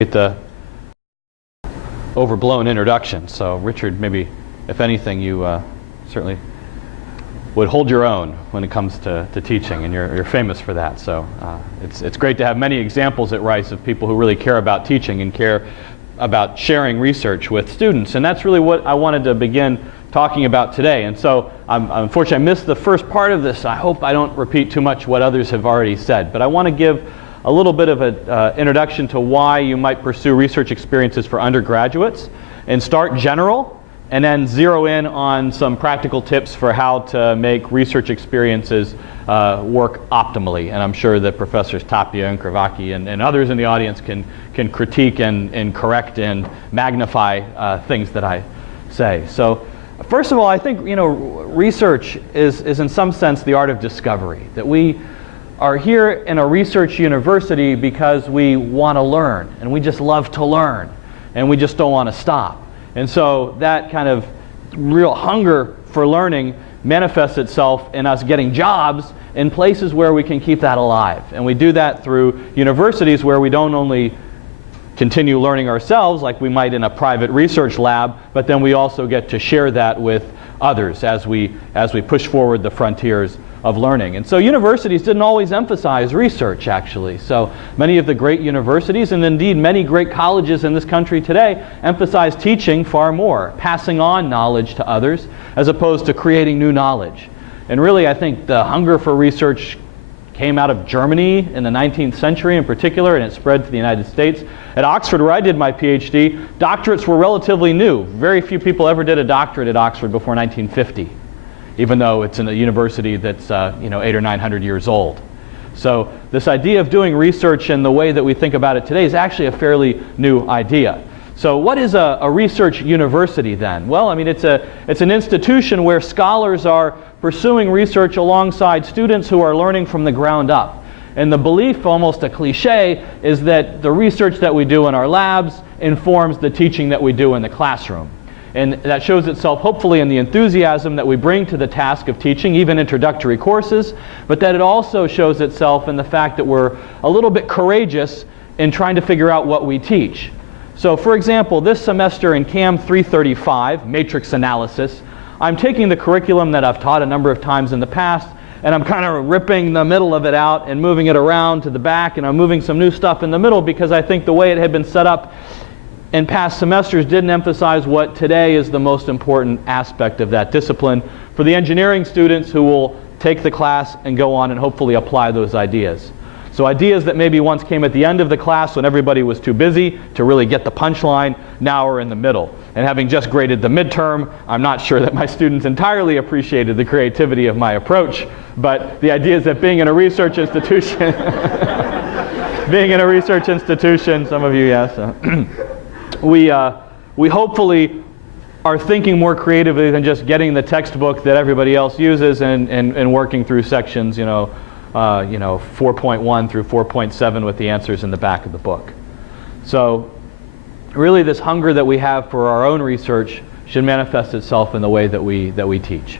the overblown introduction. So Richard, maybe if anything, you certainly would hold your own when it comes to teaching, and you're famous for that. So it's great to have many examples at Rice of people who really care about teaching and care about sharing research with students, and that's really what I wanted to begin talking about today. And so unfortunately I missed the first part of this. I hope I don't repeat too much what others have already said, but I want to give a little bit of an introduction to why you might pursue research experiences for undergraduates, and start general and then zero in on some practical tips for how to make research experiences work optimally. And I'm sure that Professors Tapia and Kravaki and others in the audience can critique and correct and magnify things that I say. So first of all, I think research is in some sense the art of discovery. That we are here in a research university because we want to learn, and we just love to learn, and we just don't want to stop. And so that kind of real hunger for learning manifests itself in us getting jobs in places where we can keep that alive. And we do that through universities where we don't only continue learning ourselves like we might in a private research lab, but then we also get to share that with others as we push forward the frontiers of learning. And so universities didn't always emphasize research, actually. So many of the great universities, and indeed many great colleges in this country today, emphasize teaching far more, passing on knowledge to others, as opposed to creating new knowledge. And really, I think the hunger for research came out of Germany in the 19th century in particular, and it spread to the United States. At Oxford, where I did my PhD, doctorates were relatively new. Very few people ever did a doctorate at Oxford before 1950. Even though it's in a university that's 800 or 900 years old. So this idea of doing research in the way that we think about it today is actually a fairly new idea. So what is a research university then? Well, I mean, it's an institution where scholars are pursuing research alongside students who are learning from the ground up. And the belief, almost a cliche, is that the research that we do in our labs informs the teaching that we do in the classroom. And that shows itself hopefully in the enthusiasm that we bring to the task of teaching, even introductory courses, but that it also shows itself in the fact that we're a little bit courageous in trying to figure out what we teach. So for example, this semester in CAM 335, matrix analysis, I'm taking the curriculum that I've taught a number of times in the past, and I'm kind of ripping the middle of it out and moving it around to the back, and I'm moving some new stuff in the middle because I think the way it had been set up in past semesters didn't emphasize what today is the most important aspect of that discipline for the engineering students who will take the class and go on and hopefully apply those ideas. So ideas that maybe once came at the end of the class when everybody was too busy to really get the punchline, now are in the middle. And having just graded the midterm, I'm not sure that my students entirely appreciated the creativity of my approach, but the idea is that being in a research institution, some of you, yes, we hopefully are thinking more creatively than just getting the textbook that everybody else uses and working through sections, 4.1 through 4.7 with the answers in the back of the book. So really this hunger that we have for our own research should manifest itself in the way that we teach.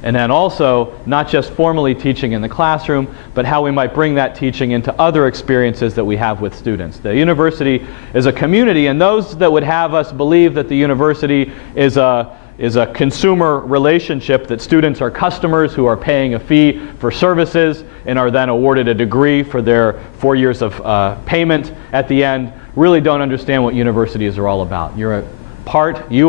And then also, not just formally teaching in the classroom, but how we might bring that teaching into other experiences that we have with students. The university is a community, and those that would have us believe that the university is a consumer relationship, that students are customers who are paying a fee for services and are then awarded a degree for their 4 years of payment at the end, really don't understand what universities are all about. You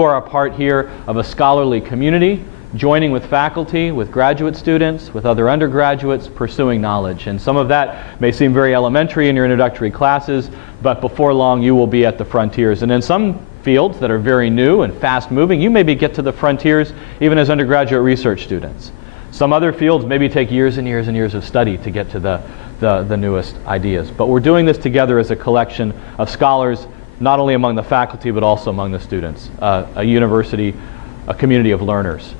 are a part here of a scholarly community, joining with faculty, with graduate students, with other undergraduates, pursuing knowledge. And some of that may seem very elementary in your introductory classes, but before long you will be at the frontiers. And in some fields that are very new and fast-moving, you maybe get to the frontiers even as undergraduate research students. Some other fields maybe take years and years and years of study to get to the newest ideas. But we're doing this together as a collection of scholars, not only among the faculty, but also among the students. A university, a community of learners.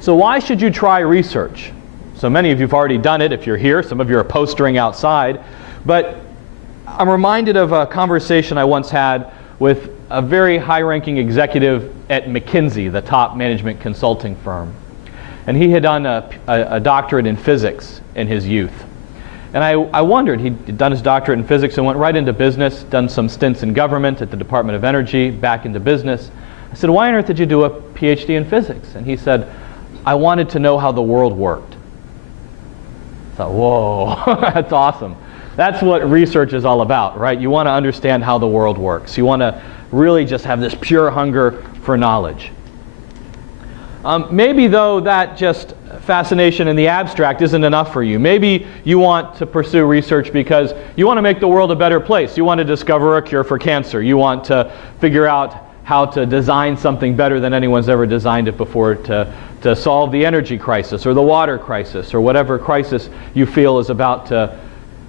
So why should you try research? So many of you have already done it if you're here. Some of you are postering outside. But I'm reminded of a conversation I once had with a very high-ranking executive at McKinsey, the top management consulting firm. And he had done a doctorate in physics in his youth. And I wondered, he'd done his doctorate in physics and went right into business, done some stints in government at the Department of Energy, back into business. I said, why on earth did you do a PhD in physics? And he said, I wanted to know how the world worked. I thought, whoa, that's awesome. That's what research is all about, right? You want to understand how the world works. You want to really just have this pure hunger for knowledge. Maybe, though, that just fascination in the abstract isn't enough for you. Maybe you want to pursue research because you want to make the world a better place. You want to discover a cure for cancer. You want to figure out how to design something better than anyone's ever designed it before to solve the energy crisis or the water crisis or whatever crisis you feel is about to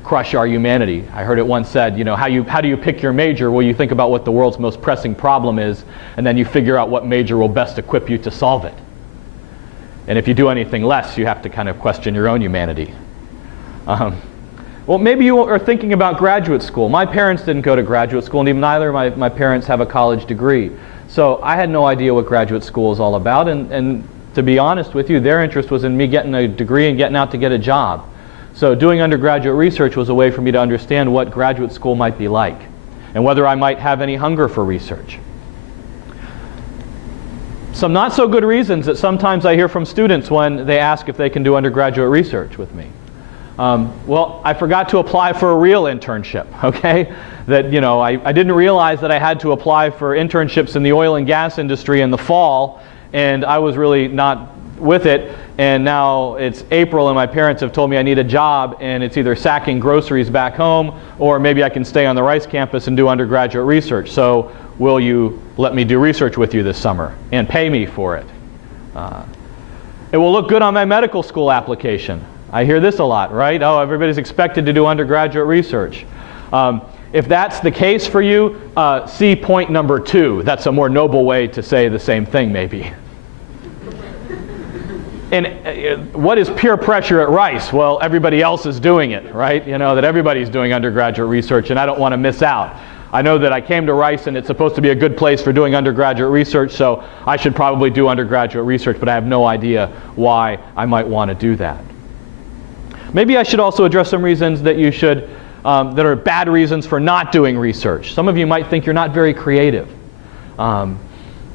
crush our humanity. I heard it once said, how do you pick your major? Well, you think about what the world's most pressing problem is, and then you figure out what major will best equip you to solve it. And if you do anything less, you have to kind of question your own humanity. Well, maybe you are thinking about graduate school. My parents didn't go to graduate school, and even neither of my parents have a college degree. So I had no idea what graduate school is all about, and to be honest with you, their interest was in me getting a degree and getting out to get a job. So doing undergraduate research was a way for me to understand what graduate school might be like, and whether I might have any hunger for research. Some not so good reasons that sometimes I hear from students when they ask if they can do undergraduate research with me. Well, I forgot to apply for a real internship, okay? That, I didn't realize that I had to apply for internships in the oil and gas industry in the fall, and I was really not with it, and now it's April and my parents have told me I need a job, and it's either sacking groceries back home or maybe I can stay on the Rice campus and do undergraduate research. So will you let me do research with you this summer and pay me for it? It will look good on my medical school application. I hear this a lot, right? Oh, everybody's expected to do undergraduate research. If that's the case for you, see point number 2. That's a more noble way to say the same thing, maybe. And what is peer pressure at Rice? Well, everybody else is doing it, right? That everybody's doing undergraduate research, and I don't want to miss out. I know that I came to Rice, and it's supposed to be a good place for doing undergraduate research, so I should probably do undergraduate research, but I have no idea why I might want to do that. Maybe I should also address some reasons that you should, that are bad reasons for not doing research. Some of you might think you're not very creative. A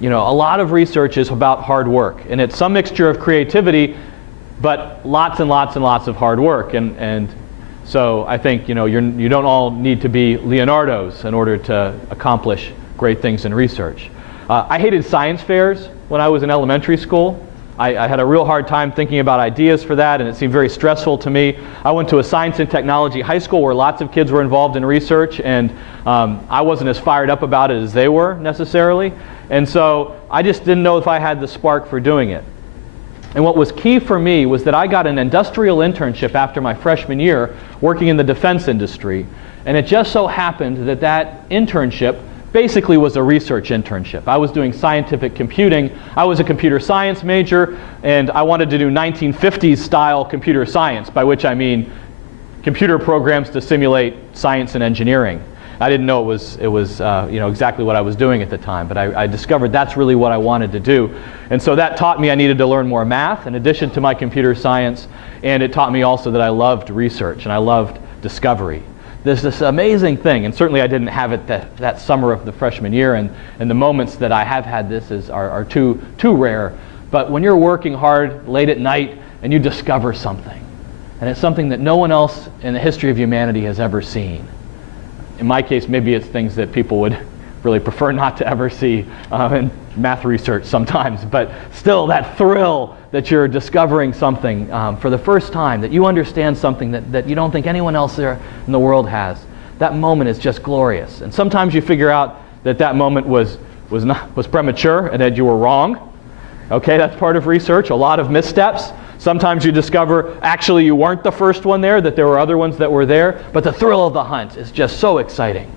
lot of research is about hard work, and it's some mixture of creativity, but lots and lots and lots of hard work. And so I think you don't all need to be Leonardos in order to accomplish great things in research. I hated science fairs when I was in elementary school. I had a real hard time thinking about ideas for that, and it seemed very stressful to me. I went to a science and technology high school where lots of kids were involved in research, and I wasn't as fired up about it as they were necessarily. And so I just didn't know if I had the spark for doing it. And what was key for me was that I got an industrial internship after my freshman year working in the defense industry. And it just so happened that that internship basically was a research internship. I was doing scientific computing. I was a computer science major, and I wanted to do 1950s style computer science, by which I mean computer programs to simulate science and engineering. I didn't know it was exactly what I was doing at the time, but I discovered that's really what I wanted to do. And so that taught me I needed to learn more math in addition to my computer science, and it taught me also that I loved research and I loved discovery. There's this amazing thing, and certainly I didn't have it that summer of the freshman year, and the moments that I have had this are too rare. But when you're working hard late at night and you discover something, and it's something that no one else in the history of humanity has ever seen. In my case, maybe it's things that people would really prefer not to ever see in math research sometimes, but still that thrill that you're discovering something for the first time, that you understand something that you don't think anyone else there in the world has. That moment is just glorious. And sometimes you figure out that moment was premature and that you were wrong. Okay, that's part of research, a lot of missteps. Sometimes you discover actually you weren't the first one there, that there were other ones that were there, but the thrill of the hunt is just so exciting.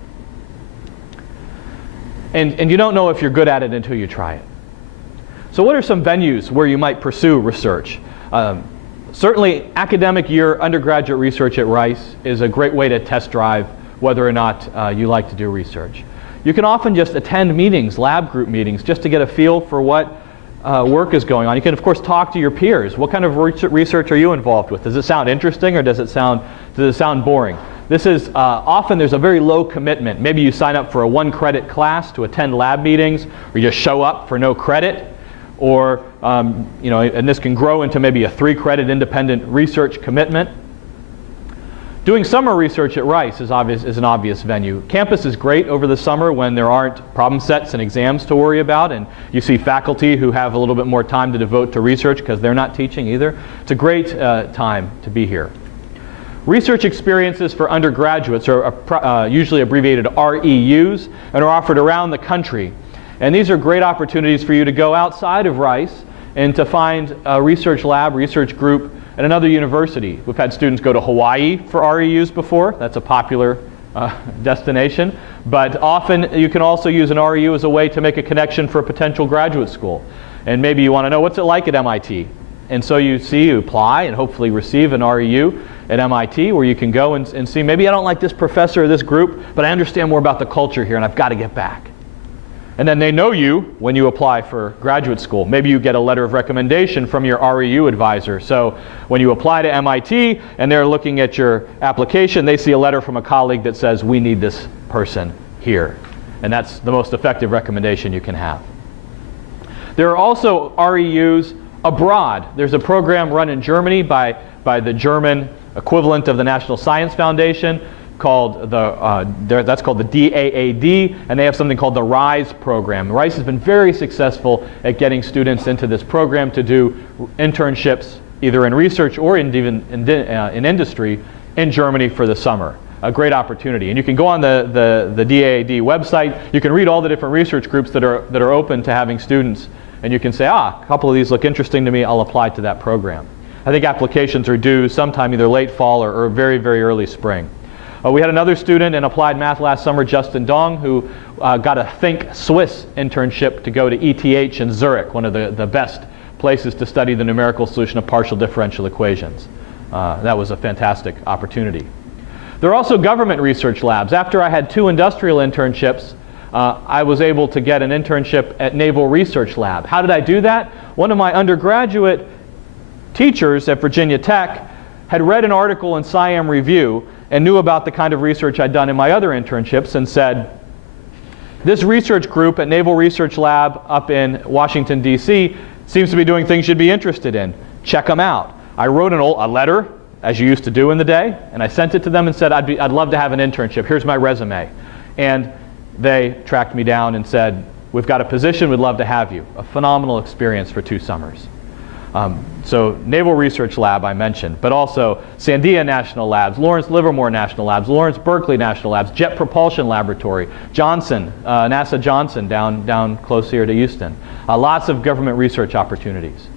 And you don't know if you're good at it until you try it. So what are some venues where you might pursue research? Certainly academic year undergraduate research at Rice is a great way to test drive whether or not you like to do research. You can often just attend meetings, lab group meetings, just to get a feel for what work is going on. You can, of course, talk to your peers. What kind of research are you involved with? Does it sound interesting, or does it sound boring? This is often there's a very low commitment. Maybe you sign up for a 1-credit class to attend lab meetings, or you just show up for no credit, or and this can grow into maybe a 3-credit independent research commitment. Doing summer research at Rice is an obvious venue. Campus is great over the summer when there aren't problem sets and exams to worry about, and you see faculty who have a little bit more time to devote to research because they're not teaching either. It's a great time to be here. Research experiences for undergraduates are usually abbreviated REUs and are offered around the country. And these are great opportunities for you to go outside of Rice and to find a research lab, research group at another university. We've had students go to Hawaii for REUs before. That's a popular destination. But often you can also use an REU as a way to make a connection for a potential graduate school. And maybe you want to know, what's it like at MIT? And so you apply and hopefully receive an REU at MIT, where you can go and see, maybe I don't like this professor or this group, but I understand more about the culture here and I've got to get back. And then they know you when you apply for graduate school. Maybe you get a letter of recommendation from your REU advisor. So when you apply to MIT and they're looking at your application, they see a letter from a colleague that says, we need this person here. And that's the most effective recommendation you can have. There are also REUs abroad. There's a program run in Germany by the German equivalent of the National Science Foundation, called that's called the DAAD, and they have something called the RISE program. RISE has been very successful at getting students into this program to do internships either in research or in industry in Germany for the summer. A great opportunity. And you can go on the DAAD website. You can read all the different research groups that are open to having students, and you can say, a couple of these look interesting to me, I'll apply to that program. I think applications are due sometime either late fall or very, very early spring. We had another student in applied math last summer, Justin Dong, who got a Think Swiss internship to go to ETH in Zurich, one of the best places to study the numerical solution of partial differential equations. That was a fantastic opportunity. There are also government research labs. After I had 2 industrial internships, I was able to get an internship at Naval Research Lab. How did I do that? One of my undergraduate teachers at Virginia Tech had read an article in SciAm Review and knew about the kind of research I'd done in my other internships and said, this research group at Naval Research Lab up in Washington, D.C. seems to be doing things you'd be interested in. Check them out. I wrote a letter, as you used to do in the day, and I sent it to them and said, I'd love to have an internship. Here's my resume. And they tracked me down and said, we've got a position, we'd love to have you. A phenomenal experience for 2 summers. So Naval Research Lab I mentioned, but also Sandia National Labs, Lawrence Livermore National Labs, Lawrence Berkeley National Labs, Jet Propulsion Laboratory, Johnson, NASA Johnson down close here to Houston. Lots of government research opportunities.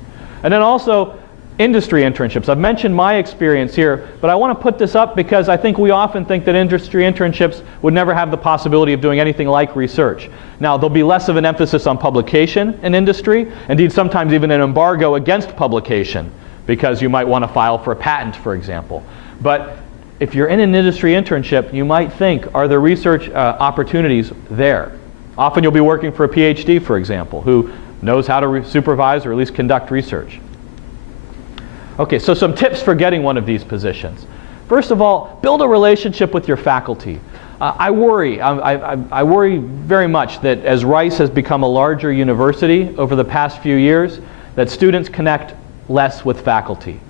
And then also industry internships. I've mentioned my experience here, but I want to put this up because I think we often think that industry internships would never have the possibility of doing anything like research. Now, there'll be less of an emphasis on publication in industry, indeed sometimes even an embargo against publication, because you might want to file for a patent, for example. But if you're in an industry internship, you might think, are there research opportunities there? Often you'll be working for a PhD, for example, who knows how to supervise or at least conduct research. Okay, so some tips for getting one of these positions. First of all, build a relationship with your faculty. I worry very much that as Rice has become a larger university over the past few years, that students connect less with faculty.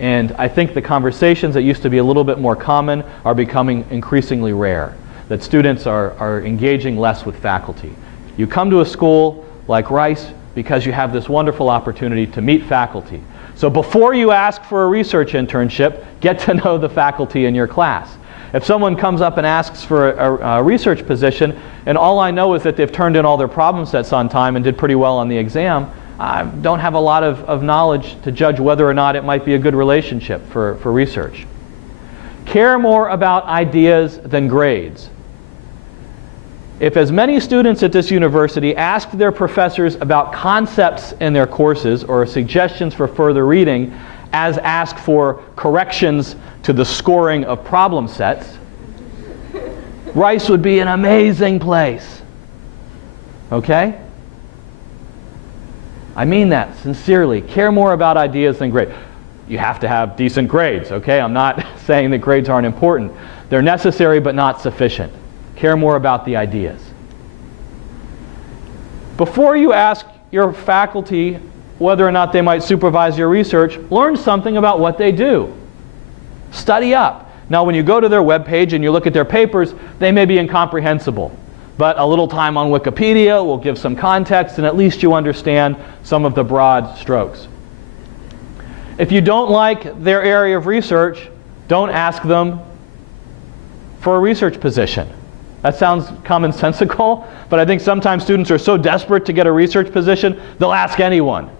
And I think the conversations that used to be a little bit more common are becoming increasingly rare, that students are engaging less with faculty. You come to a school like Rice because you have this wonderful opportunity to meet faculty. So before you ask for a research internship, get to know the faculty in your class. If someone comes up and asks for a research position, and all I know is that they've turned in all their problem sets on time and did pretty well on the exam, I don't have a lot of knowledge to judge whether or not it might be a good relationship for research. Care more about ideas than grades. If as many students at this university asked their professors about concepts in their courses or suggestions for further reading as asked for corrections to the scoring of problem sets, Rice would be an amazing place. Okay? I mean that sincerely. Care more about ideas than grades. You have to have decent grades, okay? I'm not saying that grades aren't important. They're necessary but not sufficient. Care more about the ideas. Before you ask your faculty whether or not they might supervise your research, learn something about what they do. Study up. Now, when you go to their webpage and you look at their papers, they may be incomprehensible. But a little time on Wikipedia will give some context, and at least you understand some of the broad strokes. If you don't like their area of research, don't ask them for a research position. That sounds commonsensical, but I think sometimes students are so desperate to get a research position, they'll ask anyone.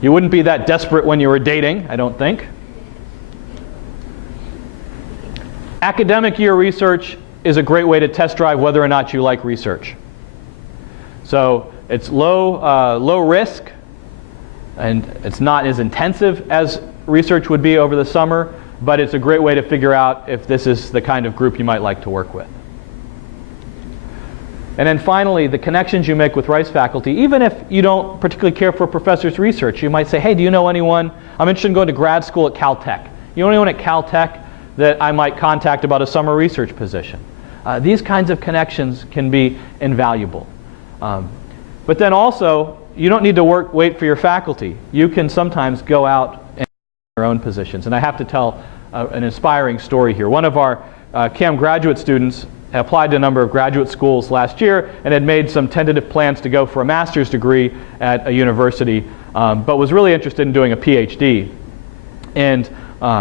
You wouldn't be that desperate when you were dating, I don't think. Academic year research is a great way to test drive whether or not you like research. So it's low risk, and it's not as intensive as research would be over the summer, but it's a great way to figure out if this is the kind of group you might like to work with. And then finally, the connections you make with Rice faculty, even if you don't particularly care for a professor's research, you might say, hey, do you know anyone? I'm interested in going to grad school at Caltech. You know anyone at Caltech that I might contact about a summer research position? These kinds of connections can be invaluable. But then also, you don't need to wait for your faculty. You can sometimes go out and your own positions. And I have to tell an inspiring story here. One of our CAM graduate students applied to a number of graduate schools last year and had made some tentative plans to go for a master's degree at a university, but was really interested in doing a PhD. And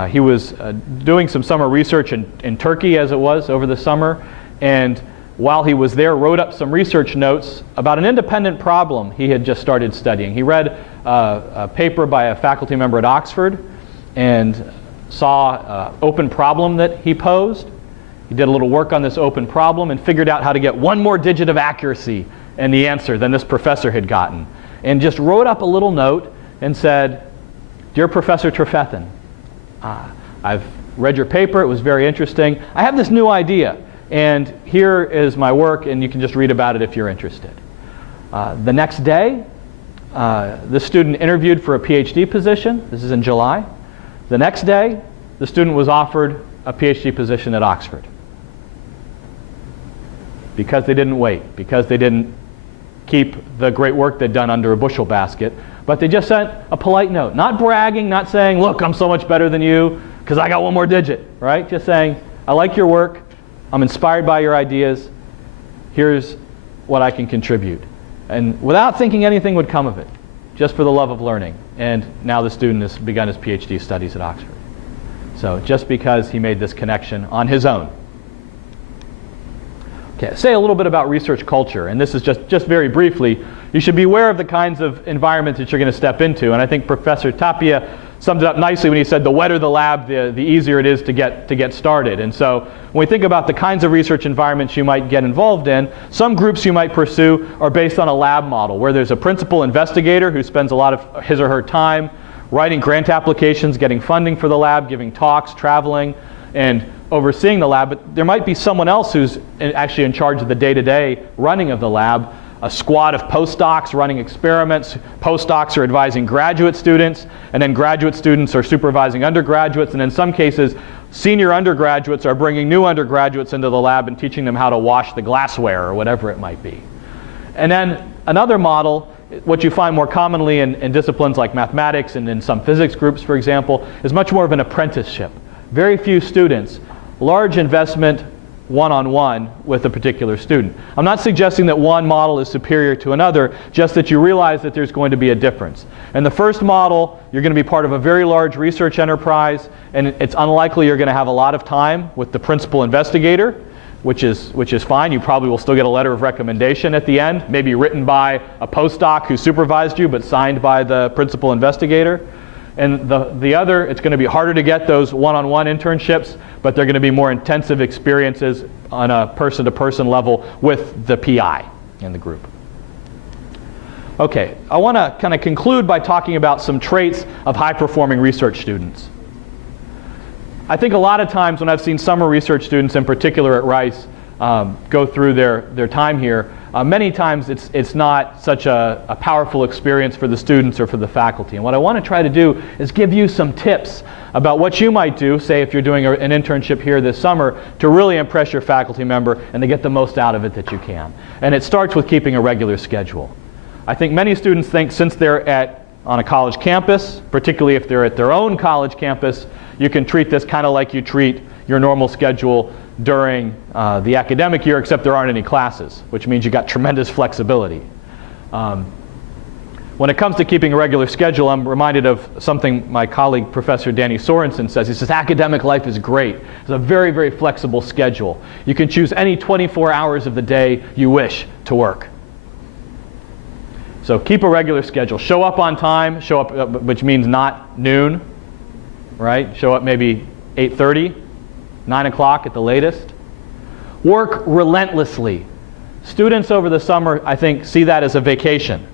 he was doing some summer research in Turkey, as it was, over the summer. And while he was there, wrote up some research notes about an independent problem he had just started studying. He read a paper by a faculty member at Oxford and saw an open problem that he posed. He did a little work on this open problem and figured out how to get one more digit of accuracy in the answer than this professor had gotten. And just wrote up a little note and said, "Dear Professor Trefethen, I've read your paper, it was very interesting. I have this new idea, and here is my work, and you can just read about it if you're interested." The next day, the student interviewed for a PhD position. This is in July. The next day, the student was offered a PhD position at Oxford. Because they didn't wait, because they didn't keep the great work they'd done under a bushel basket, but they just sent a polite note. Not bragging, not saying, look, I'm so much better than you because I got one more digit, right? Just saying, I like your work, I'm inspired by your ideas, here's what I can contribute. And without thinking anything would come of it, just for the love of learning. And now the student has begun his PhD studies at Oxford. So just because he made this connection on his own. Okay, say a little bit about research culture, and this is just very briefly. You should be aware of the kinds of environments that you're going to step into, and I think Professor Tapia summed it up nicely when he said the wetter the lab, the easier it is to get started. And so when we think about the kinds of research environments you might get involved in, some groups you might pursue are based on a lab model, where there's a principal investigator who spends a lot of his or her time writing grant applications, getting funding for the lab, giving talks, traveling, and overseeing the lab. But there might be someone else who's actually in charge of the day-to-day running of the lab, a squad of postdocs running experiments. Postdocs are advising graduate students, and then graduate students are supervising undergraduates, and in some cases, senior undergraduates are bringing new undergraduates into the lab and teaching them how to wash the glassware or whatever it might be. And then another model, what you find more commonly in disciplines like mathematics and in some physics groups, for example, is much more of an apprenticeship. Very few students, large investment one-on-one with a particular student. I'm not suggesting that one model is superior to another, just that you realize that there's going to be a difference. In the first model, you're going to be part of a very large research enterprise, and it's unlikely you're going to have a lot of time with the principal investigator, which is fine. You probably will still get a letter of recommendation at the end, maybe written by a postdoc who supervised you, but signed by the principal investigator. And the other, it's going to be harder to get those one-on-one internships, but they're going to be more intensive experiences on a person-to-person level with the PI in the group. Okay, I want to kind of conclude by talking about some traits of high-performing research students. I think a lot of times when I've seen summer research students, in particular at Rice, go through their time here, many times it's not such a powerful experience for the students or for the faculty. And what I want to try to do is give you some tips about what you might do, say if you're doing an internship here this summer, to really impress your faculty member and to get the most out of it that you can. And it starts with keeping a regular schedule. I think many students think since they're on a college campus, particularly if they're at their own college campus, you can treat this kind of like you treat your normal schedule during the academic year, except there aren't any classes, which means you got tremendous flexibility. When it comes to keeping a regular schedule, I'm reminded of something my colleague, Professor Danny Sorensen, says. He says, academic life is great. It's a very, very flexible schedule. You can choose any 24 hours of the day you wish to work. So keep a regular schedule. Show up on time, show up, which means not noon, right? Show up maybe 8:30, 9 o'clock at the latest. Work relentlessly. Students over the summer, I think, see that as a vacation.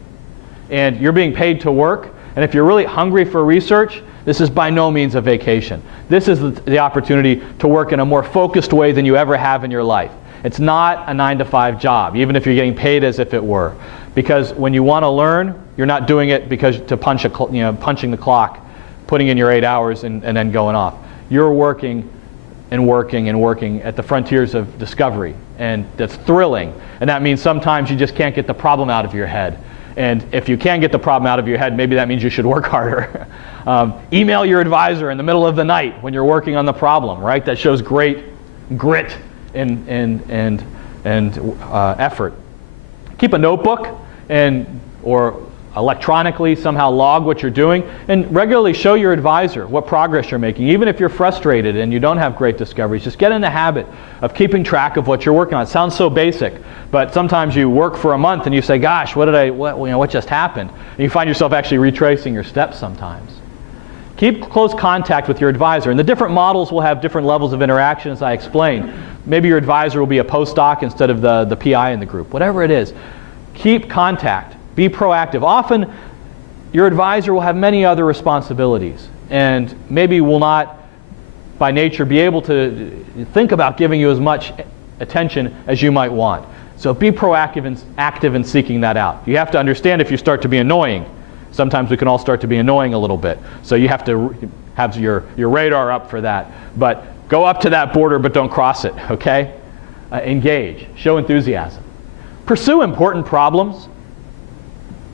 And you're being paid to work, and if you're really hungry for research, this is by no means a vacation. This is the opportunity to work in a more focused way than you ever have in your life. It's not a 9-to-5 job, even if you're getting paid as if it were. Because when you want to learn, you're not doing it because to punching the clock, putting in your 8 hours and then going off. You're working and working and working at the frontiers of discovery, and that's thrilling. And that means sometimes you just can't get the problem out of your head. And if you can get the problem out of your head, maybe that means you should work harder. Email your advisor in the middle of the night when you're working on the problem, right? That shows great grit and effort. Keep a notebook or electronically somehow log what you're doing, and regularly show your advisor what progress you're making. Even if you're frustrated and you don't have great discoveries, just get in the habit of keeping track of what you're working on. It sounds so basic, but sometimes you work for a month and you say, gosh, what just happened? And you find yourself actually retracing your steps sometimes. Keep close contact with your advisor, and the different models will have different levels of interaction, as I explained. Maybe your advisor will be a postdoc instead of the PI in the group. Whatever it is, keep contact. Be proactive. Often, your advisor will have many other responsibilities and maybe will not, by nature, be able to think about giving you as much attention as you might want. So be proactive and active in seeking that out. You have to understand if you start to be annoying. Sometimes we can all start to be annoying a little bit. So you have to have your radar up for that. But go up to that border, but don't cross it, okay? Engage. Show enthusiasm. Pursue important problems.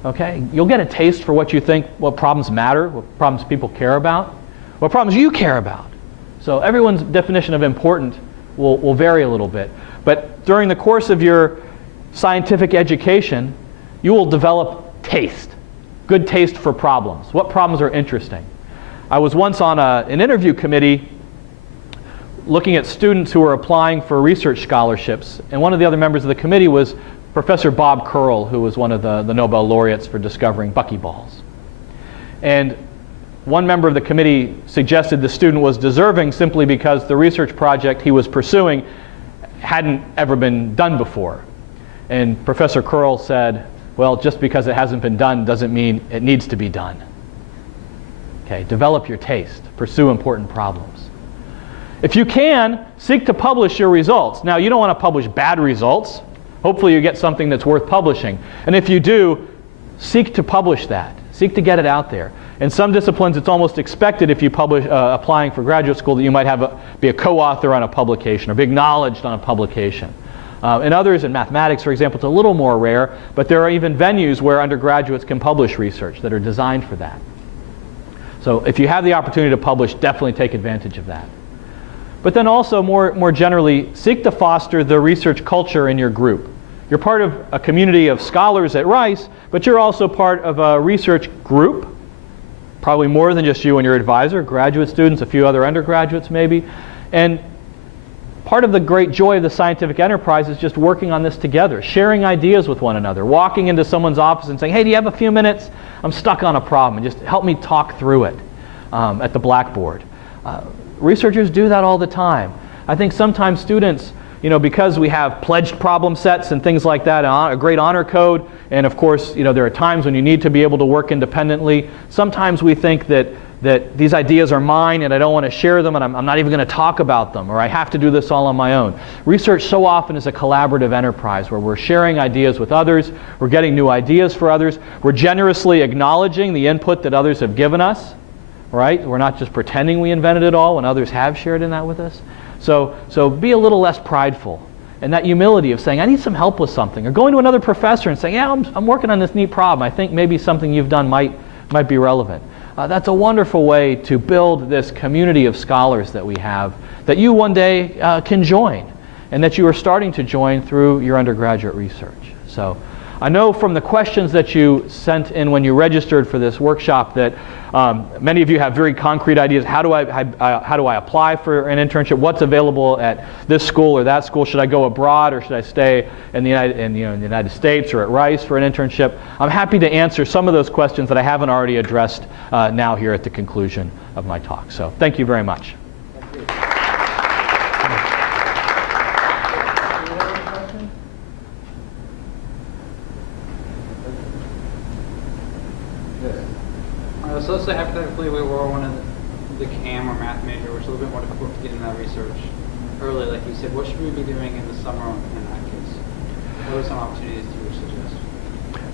Okay, you'll get a taste for what you think, what problems matter, what problems people care about, what problems you care about. So everyone's definition of important will vary a little bit. But during the course of your scientific education, you will develop taste, good taste for problems. What problems are interesting? I was once on an interview committee looking at students who were applying for research scholarships, and one of the other members of the committee was Professor Bob Curl, who was one of the Nobel laureates for discovering buckyballs. And one member of the committee suggested the student was deserving simply because the research project he was pursuing hadn't ever been done before. And Professor Curl said, well, just because it hasn't been done doesn't mean it needs to be done. Okay, develop your taste, pursue important problems. If you can, seek to publish your results. Now, you don't want to publish bad results. Hopefully you get something that's worth publishing. And if you do, seek to publish that. Seek to get it out there. In some disciplines, it's almost expected if you publish applying for graduate school that you might be a co-author on a publication or be acknowledged on a publication. In others, in mathematics, for example, it's a little more rare, but there are even venues where undergraduates can publish research that are designed for that. So if you have the opportunity to publish, definitely take advantage of that. But then also, more generally, seek to foster the research culture in your group. You're part of a community of scholars at Rice, but you're also part of a research group, probably more than just you and your advisor, graduate students, a few other undergraduates maybe. And part of the great joy of the scientific enterprise is just working on this together, sharing ideas with one another, walking into someone's office and saying, hey, do you have a few minutes? I'm stuck on a problem, and just help me talk through it at the blackboard. Researchers do that all the time. I think sometimes students, because we have pledged problem sets and things like that, a great honor code, and of course, there are times when you need to be able to work independently. Sometimes we think that that these ideas are mine and I don't want to share them and I'm not even going to talk about them, or I have to do this all on my own. Research so often is a collaborative enterprise where we're sharing ideas with others, we're getting new ideas for others, we're generously acknowledging the input that others have given us, right? We're not just pretending we invented it all when others have shared in that with us. So be a little less prideful. And that humility of saying, I need some help with something, or going to another professor and saying, yeah, I'm working on this neat problem. I think maybe something you've done might be relevant. That's a wonderful way to build this community of scholars that we have, that you one day can join, and that you are starting to join through your undergraduate research. So I know from the questions that you sent in when you registered for this workshop that many of you have very concrete ideas. How do I apply for an internship? What's available at this school or that school? Should I go abroad, or should I stay in the United States or at Rice for an internship? I'm happy to answer some of those questions that I haven't already addressed now here at the conclusion of my talk. So thank you very much. Thank you. So let's say hypothetically we were one of the CAM or math major, which is a little bit more difficult to get in that research early, like you said. What should we be doing in the summer in that case? What are some opportunities you would suggest?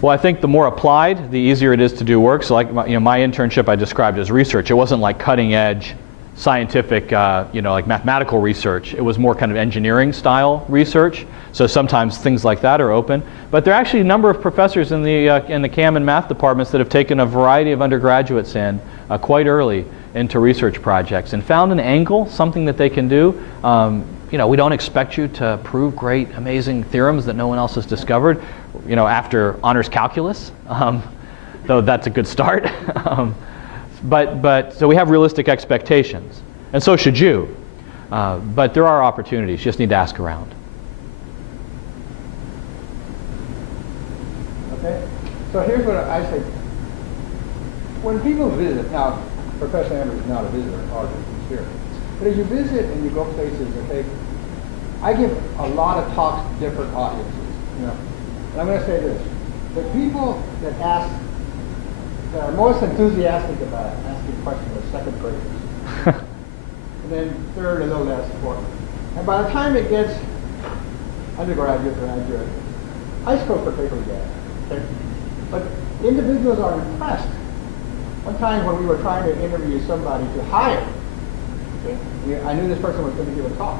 Well, I think the more applied, the easier it is to do work. So like my internship I described as research. It wasn't like cutting edge scientific, like mathematical research. It was more kind of engineering style research. So sometimes things like that are open. But there are actually a number of professors in the CAM and math departments that have taken a variety of undergraduates in quite early into research projects and found an angle, something that they can do. We don't expect you to prove great, amazing theorems that no one else has discovered, after honors calculus, though that's a good start. But so we have realistic expectations, and so should you. But there are opportunities. You just need to ask around. Okay, so here's what I say. When people visit, now Professor Embree is not a visitor, he's here. But as you visit and you go places, okay, I give a lot of talks to different audiences, And I'm going to say this: the people that are most enthusiastic about asking questions are second graders, and then third, a little less, fourth. And by the time it gets undergraduate, graduate, high school's the paper you get. Okay? But individuals are impressed. One time when we were trying to interview somebody to hire, okay, I knew this person was going to give a talk.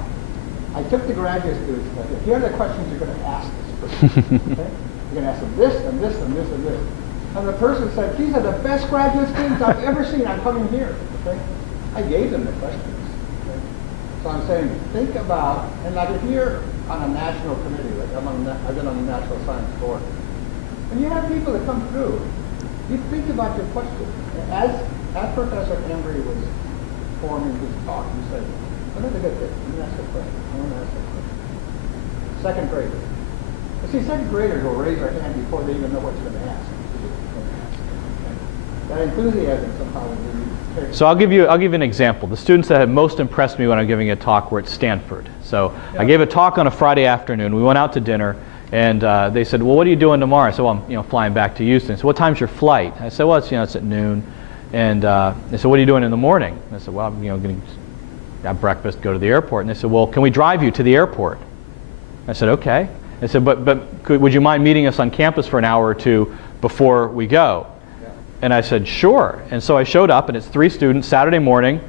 I took the graduate students and I said, here are the questions you're going to ask this person. Okay? You're going to ask them this and this and this and this. And the person said, these are the best graduate students I've ever seen. I'm coming here. Okay? I gave them the questions. Okay? So I'm saying, think about, and like if you're on a national committee, like I've been on the National Science Board, when you have people that come through, you think about your question. As Professor Embree was forming his talk, he said, what are the good things? Let me ask a question. I want to ask a question. Second graders. But see, second graders will raise their hand before they even know what you're going to ask. That enthusiasm somehow will be. So I'll give you an example. The students that have most impressed me when I'm giving a talk were at Stanford. So yeah. I gave a talk on a Friday afternoon. We went out to dinner, and they said, "Well, what are you doing tomorrow?" I said, "Well, I'm flying back to Houston." So what time's your flight? I said, "Well, it's at noon." And they said, "What are you doing in the morning?" I said, "Well, I'm going to have breakfast, go to the airport." And they said, "Well, can we drive you to the airport?" I said, "Okay." They said, "But would you mind meeting us on campus for an hour or two before we go?" And I said, "Sure." And so I showed up, and it's 3 students Saturday morning,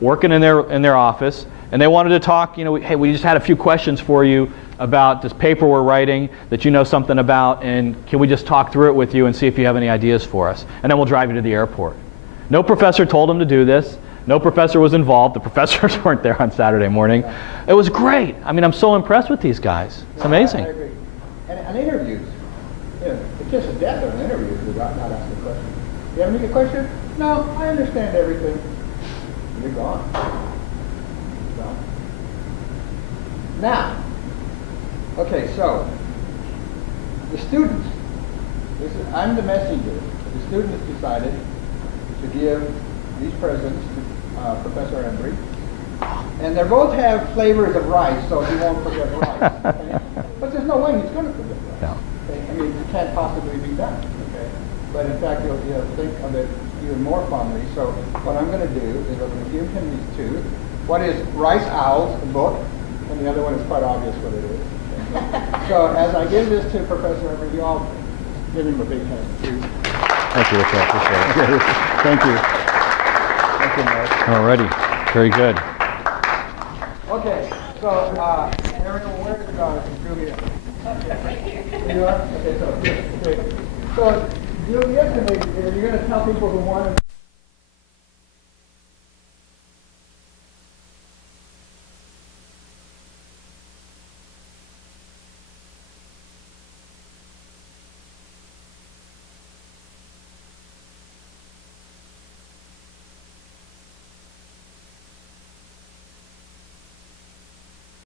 working in their office, and they wanted to talk. Hey, we just had a few questions for you about this paper we're writing that you know something about, and can we just talk through it with you and see if you have any ideas for us? And then we'll drive you to the airport. No professor told them to do this. No professor was involved. The professors weren't there on Saturday morning. It was great. I mean, I'm so impressed with these guys. It's amazing. I agree. And interviews. The kiss of death on interviews is not asking questions. You have any question? No, I understand everything. You're gone. Now, okay, so the students. I'm the messenger. The students decided to give these presents to Professor Embree, and they both have flavors of rice, so he won't forget rice. Okay? But there's no way he's going to forget rice. No. Okay? I mean, it can't possibly be done. Okay? But in fact, you'll think of it even more fondly. So what I'm going to do is I'm going to give him these two. One is Rice Owls, the book, and the other one is quite obvious what it is. So as I give this to Professor Embree, you all give him a big hand. Thank you, Richard. I appreciate it. Thank you. Thank you, Mark. Alrighty, very good. Okay, so Ariel, where is Julia? Here you are? Okay, so Julia, today, you're going to tell people who want to